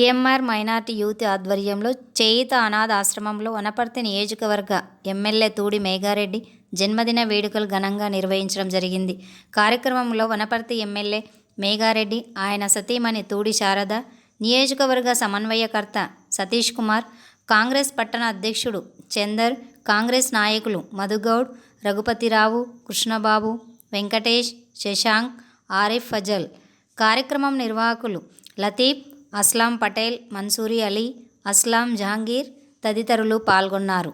CMR minority youth ఆధ్వర్యంలో చేయిత అనాథ ఆశ్రమంలో వనపర్తి నియోజకవర్గ ఎమ్మెల్యే తూడి మేఘారెడ్డి జన్మదిన వేడుకలు ఘనంగా నిర్వహించడం జరిగింది. కార్యక్రమంలో వనపర్తి ఎమ్మెల్యే మేఘారెడ్డి, ఆయన సతీమణి తూడి శారద, నియోజకవర్గ సమన్వయకర్త సతీష్ కుమార్, కాంగ్రెస్ పట్టణ అధ్యక్షుడు చందర్, కాంగ్రెస్ నాయకులు మధుగౌడ్, రఘుపతిరావు, కృష్ణబాబు, వెంకటేష్, శశాంక్, ఆరిఫ్ ఫజల్, కార్యక్రమం నిర్వాహకులు లతీఫ్, అస్లాం పటేల్, మన్సూరి అలీ, అస్లాం జహాంగీర్ తదితరులు పాల్గొన్నారు.